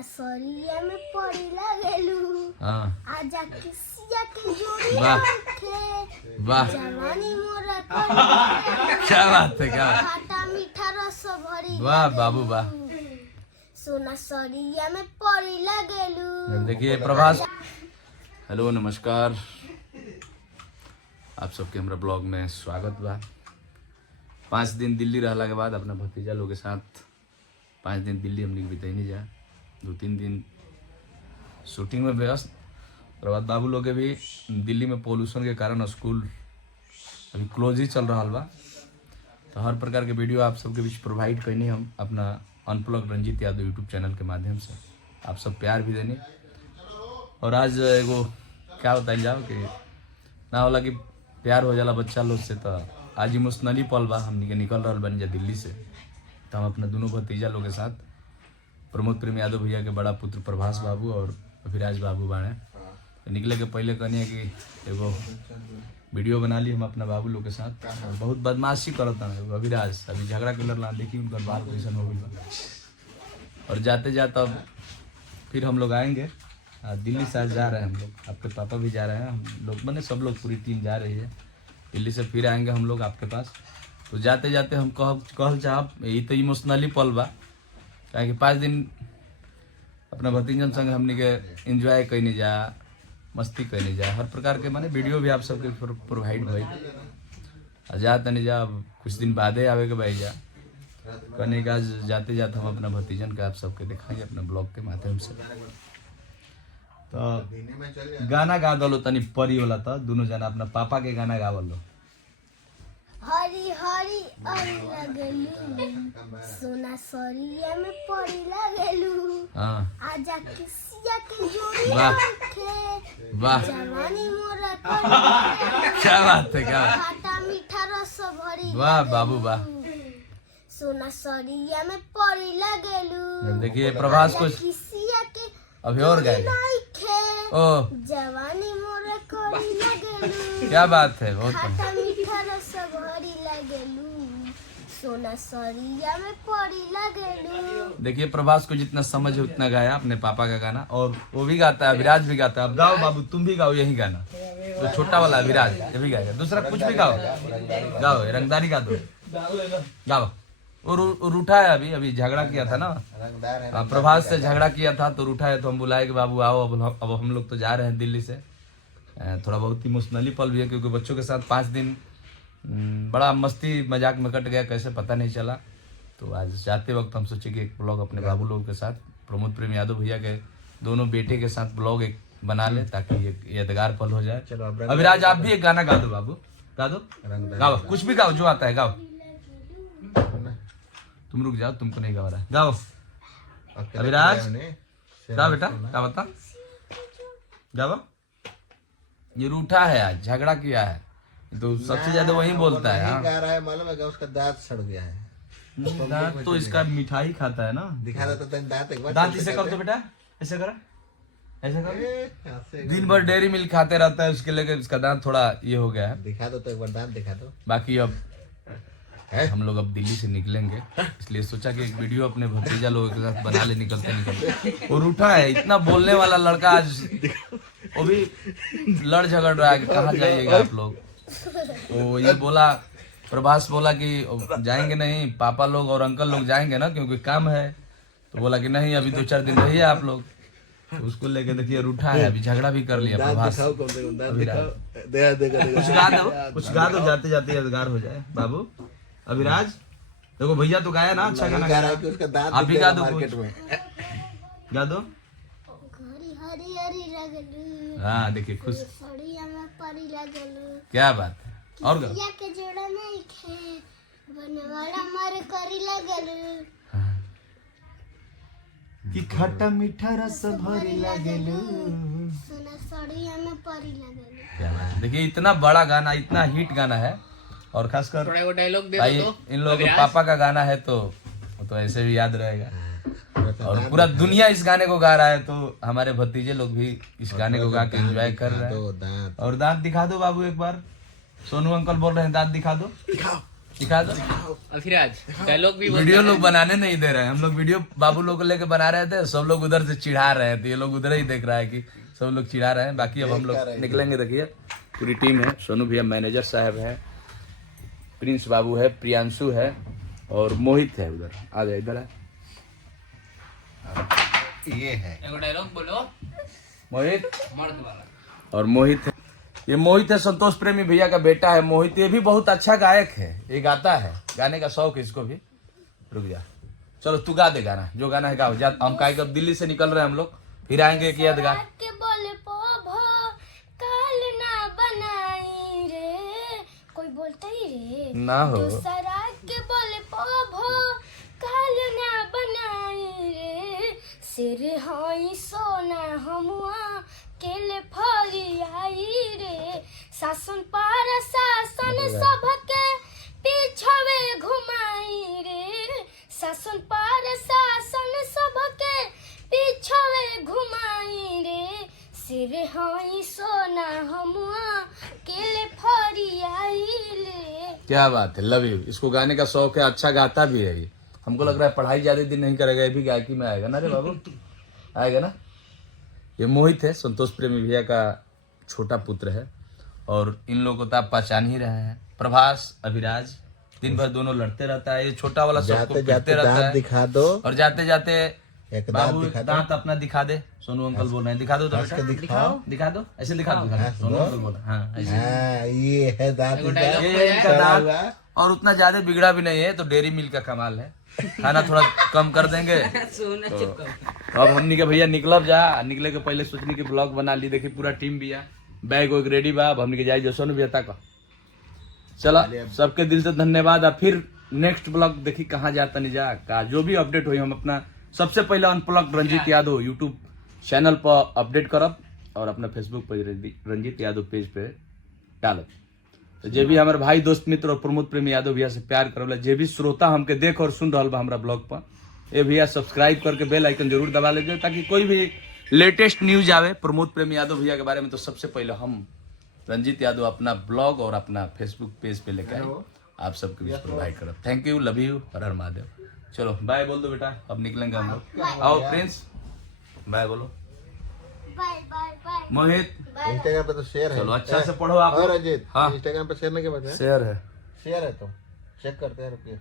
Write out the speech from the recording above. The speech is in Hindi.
सोना सरिया में पड़ी लगेलू आजा किसिया के जोड़ी रखे वाह जवानी मोरा क्या बात है, क्या खट्टा मीठा रस भरी वाह बाबू वाह। सोना सरिया में पड़ी लगेलू। देखिए प्रभास, हेलो नमस्कार, आप सबके हमरा ब्लॉग में स्वागत बा। 5 दिन दिल्ली रहला के बाद अपना भतीजा लोग के साथ 5 दिन दिल्ली हमने बितैनी जा। 2-3 दिन शूटिंग में व्यस्त। और बाद बाबू लोग के भी दिल्ली में पोल्यूशन के कारण स्कूल अभी क्लोज ही चल रहा बा, तो हर प्रकार के वीडियो आप सबके बीच प्रोवाइड करनी हम अपना unplug Ranjit Yadav YouTube channel के माध्यम से। आप सब प्यार भी देनी। और आज एगो क्या बताइल जाओ कि ना होला कि प्यार हो जाला बच्चा लोग से, तो आज इमोशनली पल बा हमनी के निकल रहा बनी जा दिल्ली से। तो हम अपना दोनों भतीजा लोग के साथ प्रमोद प्रेम यादव भैया के बड़ा पुत्र प्रभास बाबू और अभिराज बाबू बाणे निकले के पहले कहनी कि एगो वीडियो बना ली हम अपना बाबू लोग के साथ। बहुत बदमाशी करता है अभिराज, अभी झगड़ा के लड़ना देखी उनका बाल कैसन हो गई। और जाते जाते अब फिर हम लोग आएंगे दिल्ली से। आज जा रहे हैं हम लोग, आपके पापा भी जा रहे हैं, हम लोग मैंने सब लोग पूरी टीम जा रही है दिल्ली से। फिर आएंगे हम लोग आपके पास। तो जाते जाते हम कहल चाहब यही तो इमोशनली पल बा, क्या 5 दिन अपना भतीजन संग हमने के एंजॉय करने जा, मस्ती करने जा, हर प्रकार के माने वीडियो भी आप सबके प्रोवाइड भई। जा तनी जा कुछ दिन बादे आवे के भाई जा कहने का। जाते जाते हम अपना भतीजन का आप सबके दिखाएंगे अपना ब्लॉग के माध्यम से। तो गाना गा दलो तनी परी वाला, तो दोनों जना अपना पापा के गाना गावलो। हरी हरी अरी लगेलू सोना सरिया में पड़ी लगेलू आजा किसिया के जोड़ी रखे वाह जवानी मोरा क्या बात है, क्या खट्टा मीठा रस भरी वाह बाबू वाह। सोना सरिया में पड़ी लगेलू। देखिए प्रभास को किसिया के अभी और गाएगा। ओ जवानी मोरा करी लगेलू क्या बात है, बहुत खट्टा मीठा रस भरी लगेलू सोना सरिया में पड़ी लगेलू। देखिए प्रभास को जितना समझ है उतना गाया अपने पापा का गाना, और वो भी गाता है, अभिराज भी गाता है। अब गाओ बाबू, तुम भी गाओ यही गाना, तो छोटा वाला अभिराज ये भी गाएगा। दूसरा कुछ भी गाओ, गाओ रंगदारी गा दो, गाओ। और रूठा है अभी झगड़ा किया था ना, प्रभास से झगड़ा किया था तो रूठा है। तो हम बुलाए कि बाबू आओ, अब हम लोग तो जा रहे हैं दिल्ली से। थोड़ा बहुत इमोशनली पल भी है क्योंकि बच्चों के साथ 5 दिन बड़ा मस्ती मजाक में कट गया, कैसे पता नहीं चला। तो आज जाते वक्त हम सोचे कि एक ब्लॉग अपने बाबू लोगों के साथ, प्रमोद प्रेम यादव भैया के दोनों बेटे के साथ ब्लॉग एक बना ले, ताकि एक यादगार पल हो जाए। चलो अभिराज आप भी एक गाना गा दो बाबू, गा दो, गाओ कुछ भी गाओ जो आता है गाओ। तुम रुक जाओ, तुमको नहीं गा रहा है, गाओ अभिराज गाओ बेटा, क्या बता गाओ। ये रूठा है, आज झगड़ा किया है तो सबसे ज्यादा वही बोलता है। गा रहा है, मालूम है उसका दांत सड़ गया है। दांत तो इसका मिठाई खाता है ना, दिखा दो तो दांत एक बार। दांत इसे कर दो बेटा, ऐसे करो, ऐसे करो। दिन भर डेयरी मिल्क खाते रहता है, उसके लिए इसका दांत थोड़ा ये हो गया है। दिखा दो तो एक बार दांत दिखा दो। बाकी अब हम लोग अब दिल्ली से निकलेंगे, इसलिए सोचा कि एक वीडियो अपने भतीजा लोगों के साथ बना ले निकलते। और उठा है इतना बोलने वाला लड़का, आज वो भी लड़ झगड़ रहा है कि कहाँ जाइएगा आप लोग। वो ये बोला, प्रभास बोला कि जाएंगे नहीं, पापा लोग और अंकल लोग जाएंगे ना क्योंकि काम है। तो बोला कि नहीं अभी 2-4 दिन रहिए आप लोग। तो उसको लेके देखिए रूठा है, अभी झगड़ा भी कर लिया प्रभास। कुछ गा दो जाते जाते यादगार हो जाए बाबू। अभिराज देखो भैया तो गाया ना, अच्छा गाना गा रहा है, उसका दांत आप भी गा दो, मार्केट में गा दो। हरी हरी लगेलू हाँ देखिए खुश, सरिया में पड़ी लगेलू क्या बात है। और गाओ के जोड़ा नहीं खे बनवाला मार करी लगेलू कि खट्टा मीठा रस भरी लगेलू सोना सरिया में पड़ी लगेलू। क्या बात है। देखिए इतना बड़ा गाना, इतना हिट गाना है, और खासकर डायलॉग दे दो इन लोगों के पापा का गाना है तो ऐसे भी याद रहेगा। और पूरा दुनिया इस गाने को गा रहा है, तो हमारे भतीजे लोग भी इस गाने को गा के एंजॉय कर रहे हैं। और दांत दिखा दो बाबू एक बार, सोनू अंकल बोल रहे हैं दांत दिखा दो, दिखा दो। अभिराज डायलॉग भी वीडियो लोग बनाने नहीं दे रहे हैं, हम लोग वीडियो बाबू लोग को लेके बना रहे थे, सब लोग उधर से चिढ़ा रहे थे, ये लोग उधर ही देख रहा है कि सब लोग चिढ़ा रहे हैं। बाकी अब हम लोग निकलेंगे, देखिए पूरी टीम है, सोनू भैया मैनेजर साहब है, प्रिंस बाबू है, प्रियांशु है और मोहित है उधर। आ जाए इधर है ये है एगो डायलॉग बोलो मोहित मर्द वाला। और मोहित है, ये मोहित है संतोष प्रेमी भैया का बेटा है मोहित। ये भी बहुत अच्छा गायक है, ये गाता है, गाने का शौक है इसको भी। रुक जा, चलो तू गा दे गाना, जो गाना है गाओ। जा हम काहे कब दिल्ली से निकल रहे हैं हम लोग, फिर आएंगे कि याद गा। के बोले पोभो काल ना बनाई रे, कोई बोलता ही रे ना हो दूसरा के बोले पोभो काल ना बनाई रे, सिर हाई सोना हमुआ केले फरी आई रे, शासन पर शासन सबके पीछवे घुमाई रे, शासन पर शासन सबके पीछवे घुमाई रे, सिर हाई सोना हमुआ केले फरी आई रे। क्या बात है, लव यू। इसको गाने का शौक है, अच्छा गाता भी है ये। हमको लग रहा है पढ़ाई ज्यादा दिन नहीं करेगा, ये भी गायकी में आएगा ना रे बाबू, आएगा ना। ये मोहित है संतोष प्रेमी भैया का छोटा पुत्र है, और इन लोगों को तो आप पहचान ही रहे हैं, प्रभास अभिराज, दिन भर दोनों लड़ते रहता है। ये छोटा वाला सबको जाते पीटते जाते रहता दांत है, दिखा दो। और जाते जाते एक बाबू दांत दिखा दो। दांत अपना दिखा दे। सोनू अंकल बोल रहे हैं, दिखा दो तो हंस के बेटा, दिखाओ। दिखा दो, ऐसे दिखा दो, दिखा दो। सोनू अंकल बोल रहे हैं, हाँ ऐसे। हाँ, ये है दांत एगो इनका। डायलॉग ये इनका दांत, और उतना ज्यादा बिगड़ा भी नहीं है, तो डेयरी मिल्क का कमाल है। खाना थोड़ा कम कर देंगे तो अब हमनी के भैया निकलब जा, निकले के पहले सोचनी के ब्लॉग बना ली। देखिए पूरा टीम भी है, बैग वैग रेडी बा, अब हमनी के जाई जसोन भी का। चला, सबके दिल से धन्यवाद। अब फिर नेक्स्ट ब्लॉग देखी कहाँ जाता नहीं जा का, जो भी अपडेट हुई हम अपना सबसे पहले unplug Ranjit Yadav YouTube channel पर अपडेट करब, और अपना Facebook page Ranjit Yadav page पे डालब। तो जे भी हमारे भाई दोस्त मित्र और प्रमोद प्रेमी यादव भैया से प्यार करवला, जे भी श्रोता हमके देख और सुन रहा बा हमारा ब्लॉग पर, ये भैया सब्सक्राइब करके बेल आइकन जरूर दबा लीजिए, ताकि कोई भी लेटेस्ट न्यूज आवे प्रमोद प्रेमी यादव भैया के बारे में, तो सबसे पहले हम रंजीत यादव अपना ब्लॉग और अपना फेसबुक पेज पे लेकर आए, आप सबके बीच प्रोवाइड करो। थैंक यू, लव यू, हर हर महादेव। चलो बाय बोल दो बेटा, अब निकलेंगे हम लोग। आओ प्रिंस, बाय बोलो। बाय बाय बाय मोहित, इंस्टाग्राम पे तो शेयर है। चलो अच्छा से पढ़ो आप। और अजीत, हाँ। इंस्टाग्राम पे शेयर नहीं के बाद शेयर है। शेयर है तो चेक करते हैं, रुकिए।